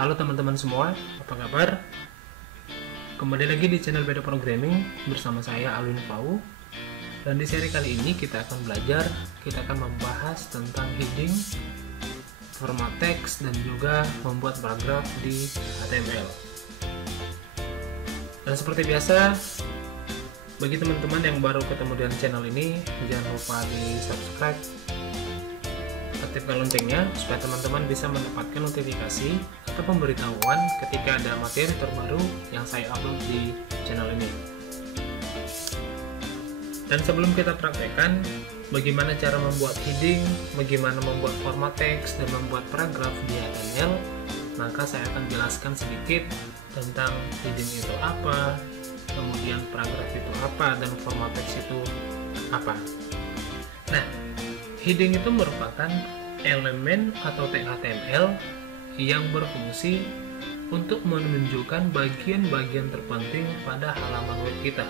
Halo teman-teman semua, apa kabar? Kembali lagi di channel Beda Programming bersama saya Alwin Pau. Dan di seri kali ini kita akan membahas tentang heading, format teks, dan juga membuat paragraf di HTML. Dan seperti biasa, bagi teman-teman yang baru ketemu dengan channel ini, jangan lupa di subscribe, aktifkan loncengnya supaya teman-teman bisa mendapatkan notifikasi atau pemberitahuan ketika ada materi terbaru yang saya upload di channel ini. Dan sebelum kita praktekkan bagaimana cara membuat heading, bagaimana membuat format teks, dan membuat paragraf di HTML, maka saya akan jelaskan sedikit tentang heading itu apa, kemudian paragraf itu apa, dan format teks itu apa. Nah, heading itu merupakan elemen atau tag HTML yang berfungsi untuk menunjukkan bagian-bagian terpenting pada halaman web kita.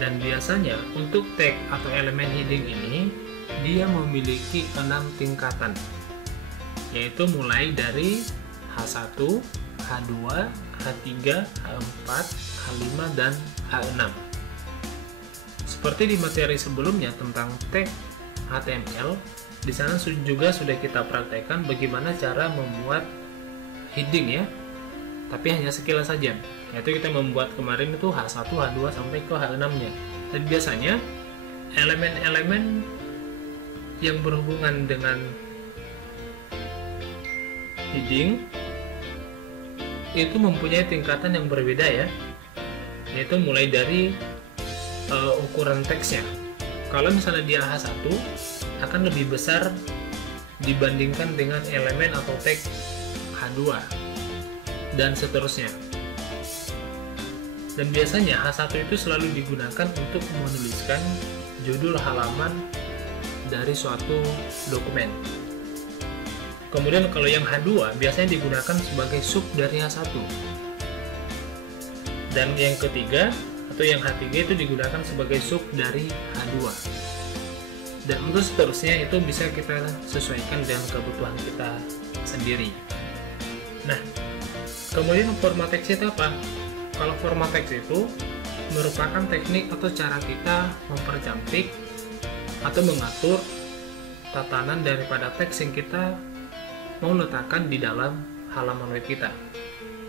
Dan biasanya untuk tag atau elemen heading ini dia memiliki 6 tingkatan, yaitu mulai dari H1, H2, H3, H4, H5, dan H6. Seperti di materi sebelumnya tentang tag HTML, di sana juga sudah kita praktekkan bagaimana cara membuat heading ya, tapi hanya sekilas saja, yaitu kita membuat kemarin itu H1, H2 sampai ke H6 nya. Dan biasanya elemen-elemen yang berhubungan dengan heading itu mempunyai tingkatan yang berbeda ya, yaitu mulai dari ukuran teksnya. Kalau misalnya dia H1 akan lebih besar dibandingkan dengan elemen atau tag H2 dan seterusnya. Dan biasanya H1 itu selalu digunakan untuk menuliskan judul halaman dari suatu dokumen. Kemudian kalau yang H2 biasanya digunakan sebagai sub dari H1. Dan yang ketiga atau yang H3 itu digunakan sebagai sub dari H2. Dan untuk seterusnya itu bisa kita sesuaikan dengan kebutuhan kita sendiri. Nah, kemudian format teks itu apa? Kalau format teks itu merupakan teknik atau cara kita mempercantik atau mengatur tatanan daripada teks yang kita mau letakkan di dalam halaman web kita.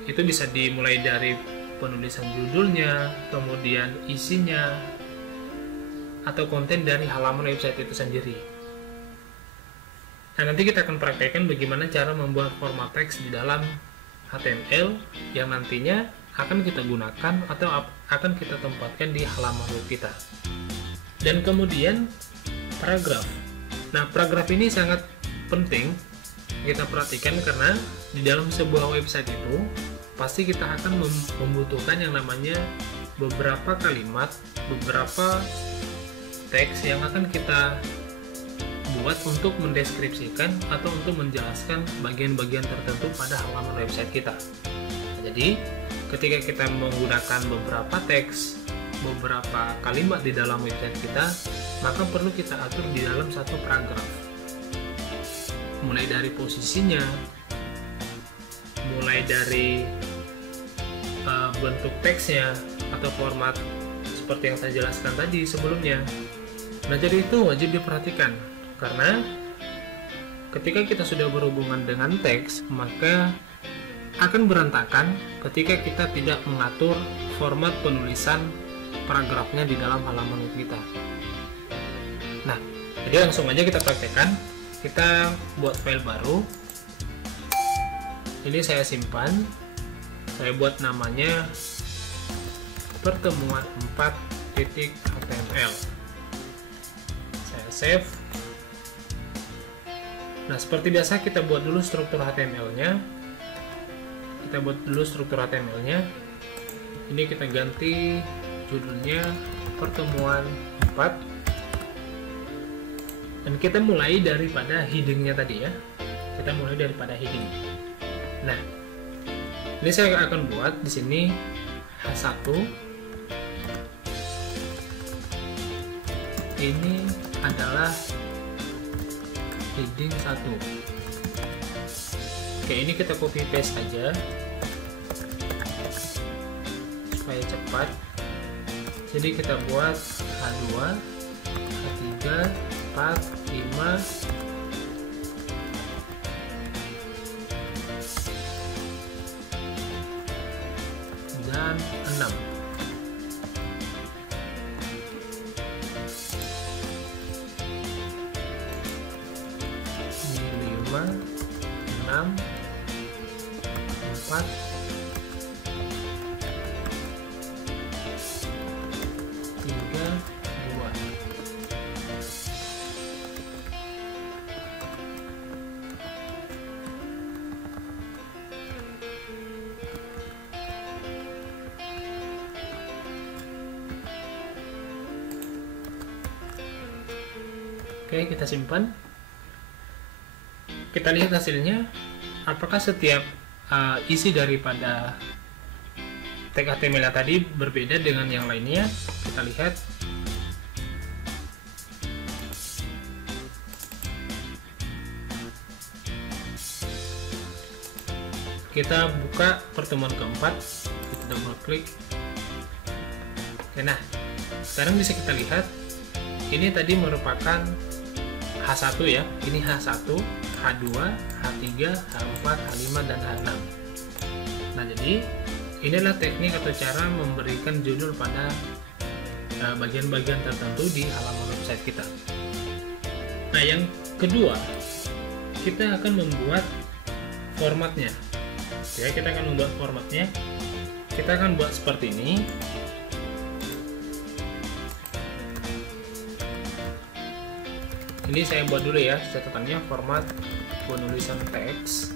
Itu bisa dimulai dari penulisan judulnya, kemudian isinya, atau konten dari halaman website itu sendiri. Nah, nanti kita akan praktekkan bagaimana cara membuat format teks di dalam HTML yang nantinya akan kita gunakan atau akan kita tempatkan di halaman web kita. Dan kemudian paragraf. Nah, paragraf ini sangat penting kita perhatikan karena di dalam sebuah website itu pasti kita akan membutuhkan yang namanya beberapa kalimat, beberapa teks yang akan kita buat untuk mendeskripsikan atau untuk menjelaskan bagian-bagian tertentu pada halaman website kita. Jadi, ketika kita menggunakan beberapa teks, beberapa kalimat di dalam website kita, maka perlu kita atur di dalam satu paragraf. Mulai dari posisinya, mulai dari bentuk teksnya atau format seperti yang saya jelaskan tadi sebelumnya. Nah, jadi itu wajib diperhatikan karena ketika kita sudah berhubungan dengan teks, maka akan berantakan ketika kita tidak mengatur format penulisan paragrafnya di dalam halaman web kita. Nah, jadi langsung aja kita praktekkan. Kita buat file baru. Ini saya simpan. Saya buat namanya pertemuan 4.html. Saya save. Nah, seperti biasa kita buat dulu struktur HTML-nya. Ini kita ganti judulnya pertemuan 4. Dan kita mulai daripada heading-nya tadi ya. Kita mulai daripada heading. Nah, ini saya akan buat di sini H1. Ini adalah heading 1. Oke, ini kita copy paste aja supaya cepat. Jadi kita buat H2, H3, 4, 5, dan 6. Ini 5, 6, 4, 3, 2. Oke, kita simpan. Kita lihat hasilnya. Apakah setiap isi daripada tag HTML tadi berbeda dengan yang lainnya? Kita lihat. Kita buka pertemuan keempat, kita double klik. Oke, nah sekarang bisa kita lihat ini tadi merupakan H1 ya, ini H1, H2, H3, H4, H5, dan H6. Nah, jadi inilah teknik atau cara memberikan judul pada bagian-bagian tertentu di halaman website kita. Nah, yang kedua, kita akan membuat formatnya. Ya, kita akan membuat formatnya. Kita akan buat seperti ini. Ini saya buat dulu ya catatannya, format penulisan teks.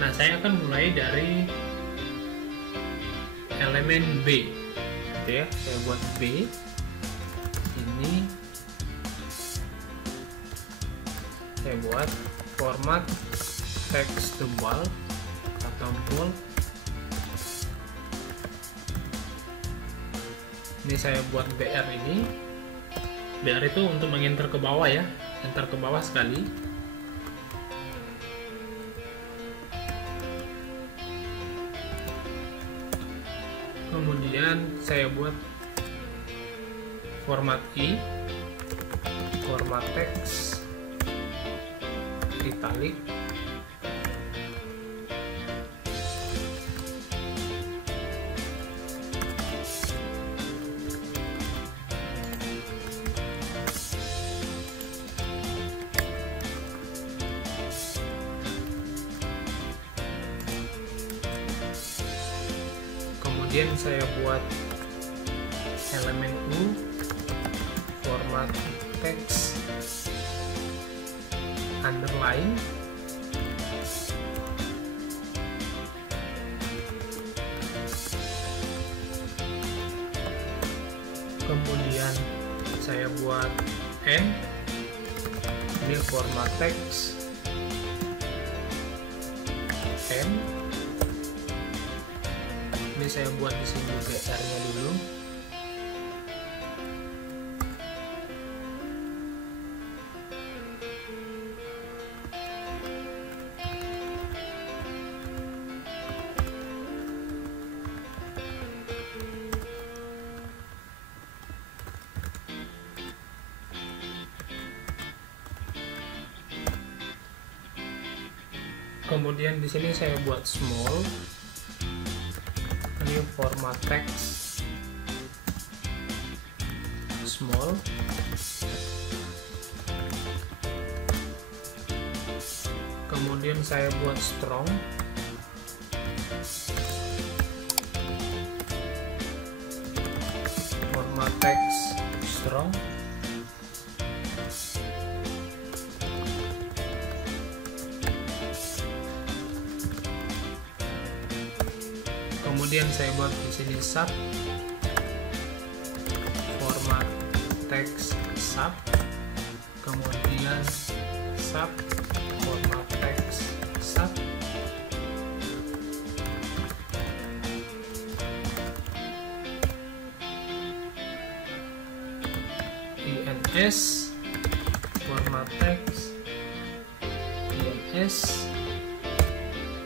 Nah, saya akan mulai dari elemen B, gitu ya. Saya buat B. Ini saya buat format teks tebal atau bold. Ini saya buat BR ini. BR itu untuk mengenter ke bawah ya, enter ke bawah sekali. Kemudian saya buat format I, format teks, italic, kemudian saya buat elemen U, format teks, underline, kemudian saya buat N, ini format teks, N. Ini saya buat di sini BR-nya dulu. Kemudian di sini saya buat small. Ini format teks small. Kemudian saya buat strong. Format teks strong. Kemudian saya buat di sini sub, format teks sub, kemudian sub, format teks sub, INS, format text INS.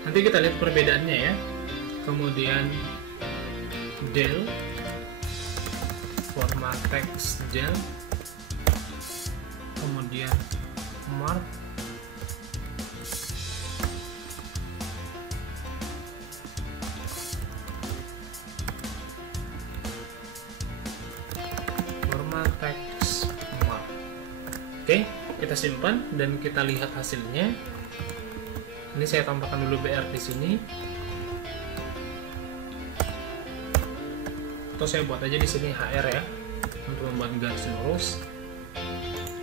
Nanti kita lihat perbedaannya ya. Kemudian del format text del, kemudian mark format text mark. Oke, kita simpan dan kita lihat hasilnya. Ini saya tambahkan dulu BR di sini, atau saya buat aja di sini HR ya untuk membuat garis lurus.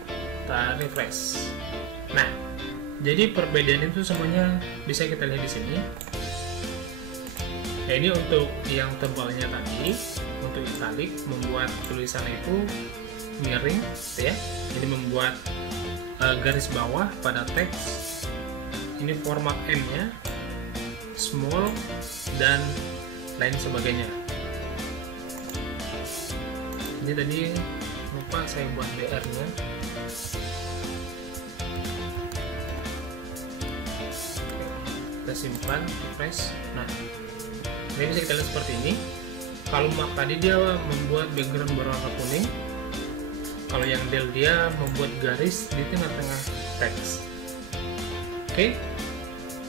Kita refresh. Nah, jadi perbedaan itu semuanya bisa kita lihat di sini. Ya, ini untuk yang tebalnya tadi, untuk italic membuat tulisan itu miring, ya. Ini membuat garis bawah pada teks. Ini format M-nya small dan lain sebagainya. Ini tadi lupa saya buat BR-nya. Kita simpan, refresh. Nah, ini bisa kita lihat seperti ini. Kalau mark tadi dia membuat background berwarna kuning. Kalau yang del dia membuat garis di tengah-tengah teks. Oke.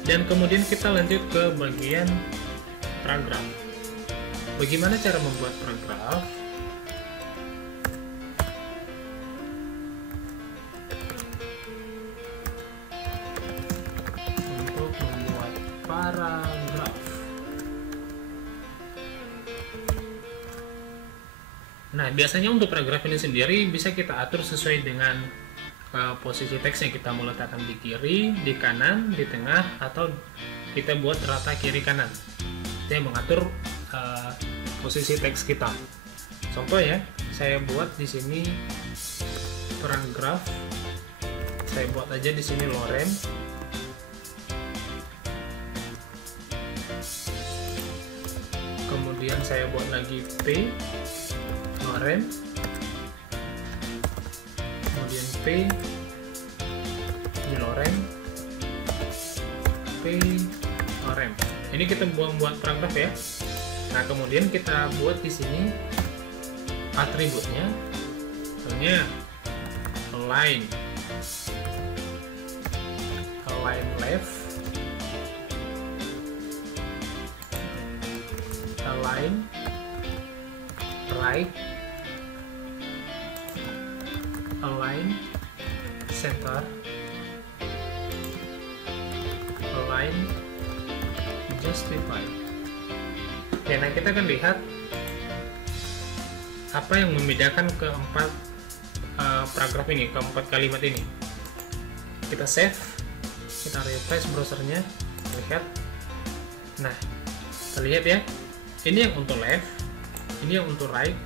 Dan kemudian kita lanjut ke bagian paragraf. Bagaimana cara membuat paragraf? Untuk membuat paragraf. Nah, biasanya untuk paragraf ini sendiri bisa kita atur sesuai dengan posisi teks yang kita mau letakkan di kiri, di kanan, di tengah, atau kita buat rata kiri kanan. Itu yang mengatur posisi teks kita. Contoh ya, saya buat di sini paragraf. Saya buat aja di sini lorem. Kemudian saya buat lagi P lorem. Kemudian P ini lorem, P lorem. Ini kita buat paragraf ya. Nah, kemudian kita buat di sini atributnya, misalnya align left, align right, align center, align justify. Oke, nah kita akan lihat apa yang membedakan keempat paragraf ini, keempat kalimat ini. Kita save, kita refresh browsernya, lihat. Nah, kita lihat ya, ini yang untuk left, ini yang untuk right,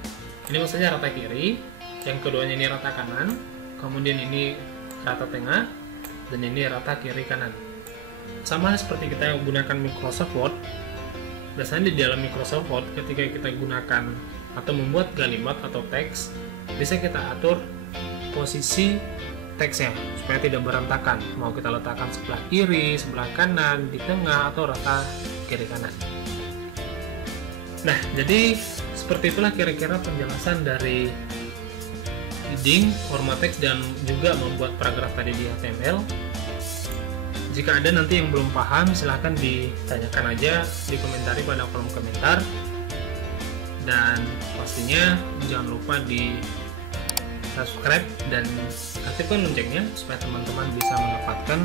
ini maksudnya rata kiri, yang keduanya ini rata kanan, kemudian ini rata tengah, dan ini rata kiri kanan. Sama seperti kita gunakan Microsoft Word. Biasanya di dalam Microsoft Word ketika kita gunakan atau membuat kalimat atau teks, bisa kita atur posisi teksnya supaya tidak berantakan. Mau kita letakkan sebelah kiri, sebelah kanan, di tengah, atau rata kiri kanan. Nah, jadi seperti itulah kira-kira penjelasan dari heading, format teks, dan juga membuat paragraf tadi di HTML. Jika ada nanti yang belum paham, silahkan ditanyakan aja di komentari pada kolom komentar. Dan pastinya jangan lupa di subscribe dan aktifkan loncengnya supaya teman-teman bisa mendapatkan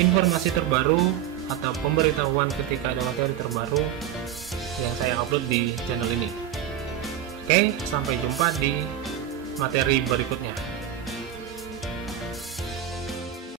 informasi terbaru atau pemberitahuan ketika ada materi terbaru yang saya upload di channel ini. Oke, sampai jumpa di materi berikutnya.